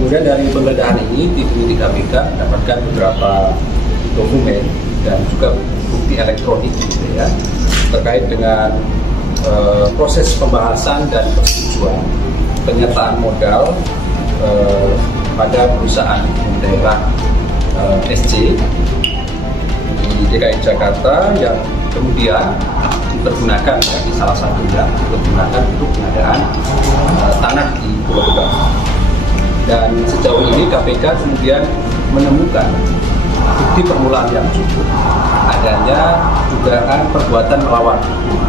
Kemudian dari penggeledahan ini tim penyidik KPK mendapatkan beberapa dokumen dan juga bukti elektronik gitu ya, terkait dengan proses pembahasan dan persetujuan penyertaan modal pada perusahaan daerah SC di DKI Jakarta yang kemudian dipergunakan di salah satunya dipergunakan untuk pengadaan tanah di Pulau Gebang. Dan sejauh ini KPK kemudian menemukan bukti permulaan yang cukup adanya dugaan perbuatan melawan hukum.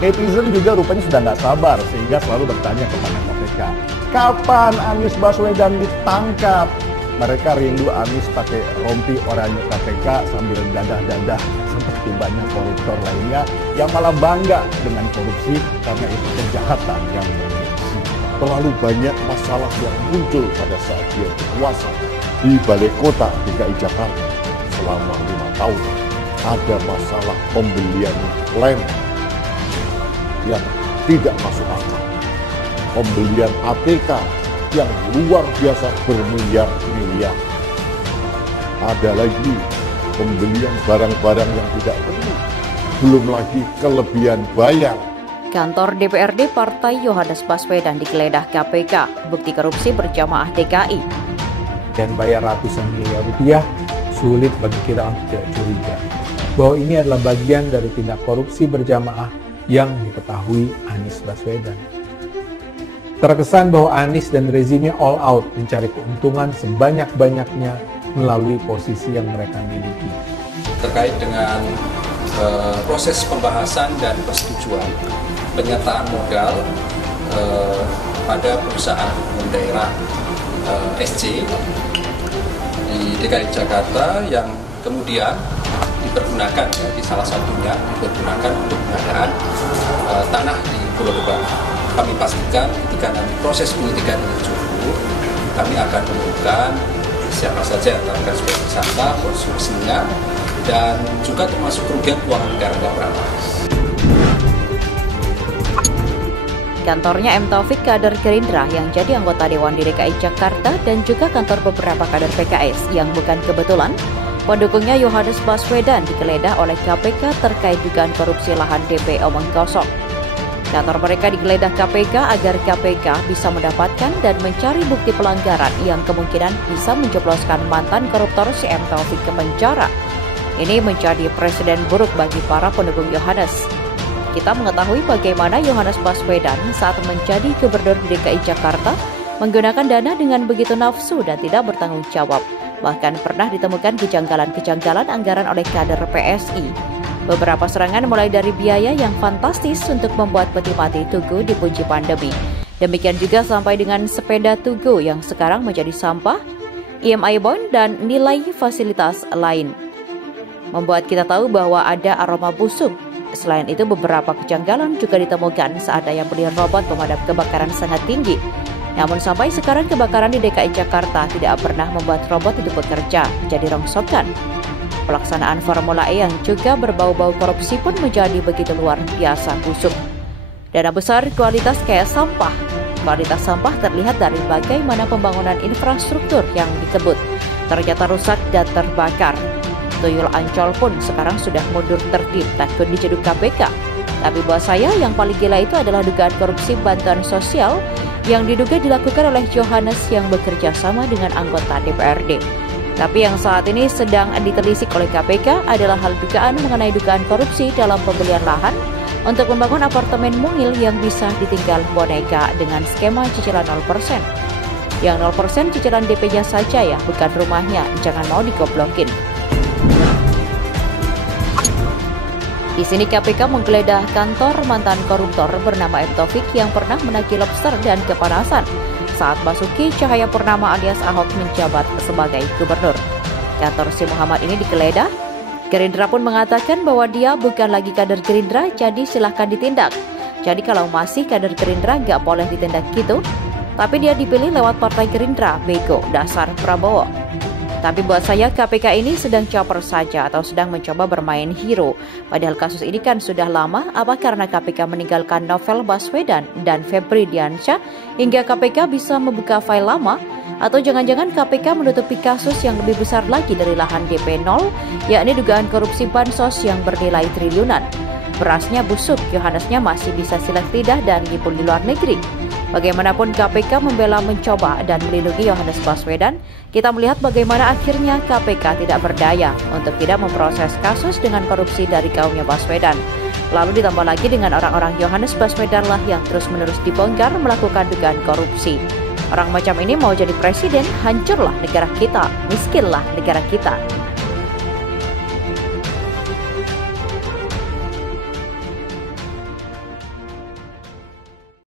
Netizen juga rupanya sudah nggak sabar sehingga selalu bertanya kepada KPK, kapan Anies Baswedan ditangkap? Mereka rindu Anies pakai rompi oranye KPK sambil dadah-dadah seperti banyak koruptor lainnya yang malah bangga dengan korupsi karena itu kejahatan yang bergengsi. Terlalu banyak masalah yang muncul pada saat dia berkuasa di balai kota DKI Jakarta selama 5 tahun. Ada masalah pembelian lem yang tidak masuk akal, pembelian ATK yang luar biasa bermiliar-miliar. Ada lagi pembelian barang-barang yang tidak perlu, belum lagi kelebihan bayar. Kantor DPRD Partai Yohanes Baswedan digeledah KPK, bukti korupsi berjamaah DKI. Dan bayar ratusan miliar rupiah, sulit bagi kita untuk tidak curiga bahwa ini adalah bagian dari tindak korupsi berjamaah yang diketahui Anies Baswedan. Terkesan bahwa Anies dan rezimnya all out mencari keuntungan sebanyak-banyaknya melalui posisi yang mereka miliki. Terkait dengan proses pembahasan dan persetujuan penyertaan modal pada perusahaan daerah SC di DKI Jakarta yang kemudian dipergunakan di salah satunya dipergunakan untuk pengadaan tanah di Pulau Gebang. Kami pastikan ketika nanti proses penyidikan ini cukup, kami akan menemukan siapa saja yang akan sebagai tersangka, konstruksinya, dan juga termasuk kerugian keuangan negara berapa. Kantornya M. Taufik, kader Gerindra yang jadi anggota Dewan di DKI Jakarta, dan juga kantor beberapa kader PKS yang bukan kebetulan pendukungnya Yohanes Baswedan digeledah oleh KPK terkait dugaan korupsi lahan DP Omong Kosong. Kantor mereka digeledah KPK agar KPK bisa mendapatkan dan mencari bukti pelanggaran yang kemungkinan bisa menjebloskan mantan koruptor si M. Taufik ke penjara. Ini menjadi presiden buruk bagi para pendukung Yohanes. Kita mengetahui bagaimana Yohanes Baswedan saat menjadi gubernur DKI Jakarta menggunakan dana dengan begitu nafsu dan tidak bertanggung jawab. Bahkan pernah ditemukan kejanggalan-kejanggalan anggaran oleh kader PSI. Beberapa serangan mulai dari biaya yang fantastis untuk membuat peti mati Tugu dipuji pandemi. Demikian juga sampai dengan sepeda Tugu yang sekarang menjadi sampah, EMI bond, dan nilai fasilitas lain. Membuat kita tahu bahwa ada aroma busuk. Selain itu, beberapa kejanggalan juga ditemukan saat daya beli robot pemadam kebakaran sangat tinggi. Namun sampai sekarang kebakaran di DKI Jakarta tidak pernah membuat robot itu bekerja, jadi rongsokan. Pelaksanaan Formula E yang juga berbau-bau korupsi pun menjadi begitu luar biasa busuk. Dana besar, kualitas kayak sampah. Kualitas sampah terlihat dari bagaimana pembangunan infrastruktur yang dikebut ternyata rusak dan terbakar. Tuyul Ancol pun sekarang sudah mundur tertib takut dijeduk KPK. Tapi buat saya yang paling gila itu adalah dugaan korupsi bantuan sosial yang diduga dilakukan oleh Yohanes yang bekerja sama dengan anggota DPRD. Tapi yang saat ini sedang ditelisik oleh KPK adalah hal dugaan mengenai dugaan korupsi dalam pembelian lahan untuk membangun apartemen mungil yang bisa ditinggal boneka dengan skema cicilan 0%. Yang 0% cicilan DP-nya saja ya, bukan rumahnya, jangan mau digoblokin. Di sini KPK menggeledah kantor mantan koruptor bernama M. Taufik yang pernah menagih lobster dan kepanasan saat Basuki Cahayapurnama alias Ahok menjabat sebagai gubernur. Kantor si Muhammad ini digeledah. Gerindra pun mengatakan bahwa dia bukan lagi kader Gerindra, jadi silahkan ditindak. Jadi kalau masih kader Gerindra nggak boleh ditindak gitu. Tapi dia dipilih lewat partai Gerindra, bego, dasar Prabowo. Tapi buat saya KPK ini sedang caper saja atau sedang mencoba bermain hero. Padahal kasus ini kan sudah lama, apa karena KPK meninggalkan Novel Baswedan dan Febri Diansyah hingga KPK bisa membuka file lama? Atau jangan-jangan KPK menutupi kasus yang lebih besar lagi dari lahan DP 0, yakni dugaan korupsi bansos yang bernilai triliunan. Berasnya busuk, Yohanesnya masih bisa silat lidah dan ngipul di luar negeri. Bagaimanapun KPK membela, mencoba dan melindungi Yohanes Baswedan, kita melihat bagaimana akhirnya KPK tidak berdaya untuk tidak memproses kasus dengan korupsi dari kaumnya Baswedan. Lalu ditambah lagi dengan orang-orang Yohanes Baswedan lah yang terus-menerus dibongkar melakukan dugaan korupsi. Orang macam ini mau jadi presiden, hancurlah negara kita, miskinlah negara kita.